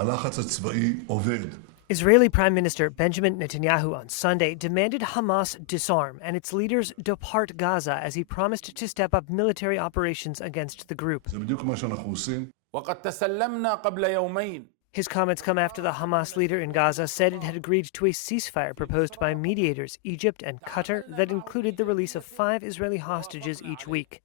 הלחץ הצבאי עובד. Israeli Prime Minister Benjamin Netanyahu on Sunday demanded Hamas disarm and its leaders depart Gaza as he promised to step up military operations against the group. זה בדיוק מה שאנחנו עושים. وقد تسلمنا قبل يومين. His comments come after the Hamas leader in Gaza said it had agreed to a ceasefire proposed by mediators, Egypt and Qatar, that included the release of 5 Israeli hostages each week.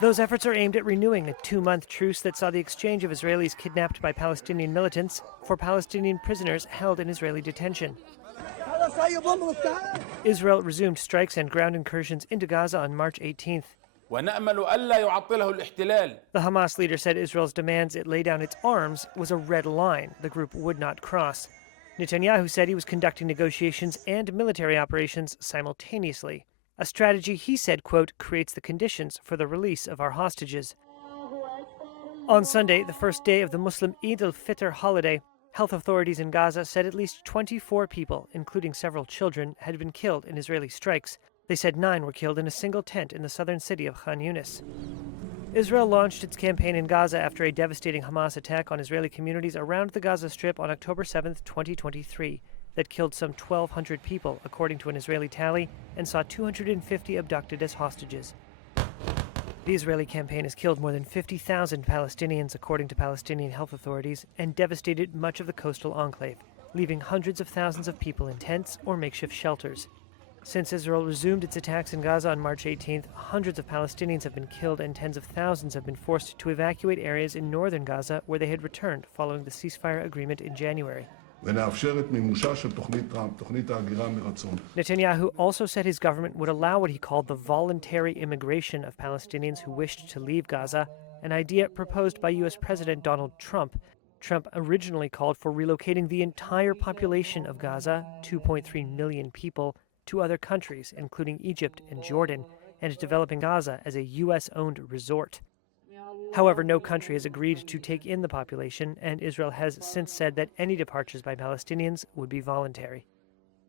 Those efforts are aimed at renewing a 2-month truce that saw the exchange of Israelis kidnapped by Palestinian militants for Palestinian prisoners held in Israeli detention. Israel resumed strikes and ground incursions into Gaza on March 18th. ونأمل ألا يعطله الاحتلال. The Hamas leader said Israel's demands it lay down its arms was a red line the group would not cross. Netanyahu said he was conducting negotiations and military operations simultaneously. A strategy he said, quote, creates the conditions for the release of our hostages. On Sunday, the first day of the Muslim Eid al-Fitr holiday, health authorities in Gaza said at least 24 people, including several children, had been killed in Israeli strikes. They said 9 were killed in a single tent in the southern city of Khan Yunis. Israel launched its campaign in Gaza after a devastating Hamas attack on Israeli communities around the Gaza Strip on October 7, 2023. That killed some 1,200 people, according to an Israeli tally, and saw 250 abducted as hostages. The Israeli campaign has killed more than 50,000 Palestinians, according to Palestinian health authorities, and devastated much of the coastal enclave, leaving hundreds of thousands of people in tents or makeshift shelters. Since Israel resumed its attacks in Gaza on March 18th, hundreds of Palestinians have been killed and tens of thousands have been forced to evacuate areas in northern Gaza where they had returned following the ceasefire agreement in January. ונאפשר את מימושה של תוכנית טראמפ, תוכנית ההגירה מרצון. Netanyahu also said his government would allow what he called the voluntary immigration of Palestinians who wished to leave Gaza, an idea proposed by U.S. President Donald Trump. Trump originally called for relocating the entire population of Gaza, 2.3 million people, to other countries, including Egypt and Jordan, and developing Gaza as a U.S.-owned resort. However, no country has agreed to take in the population, and Israel has since said that any departures by Palestinians would be voluntary.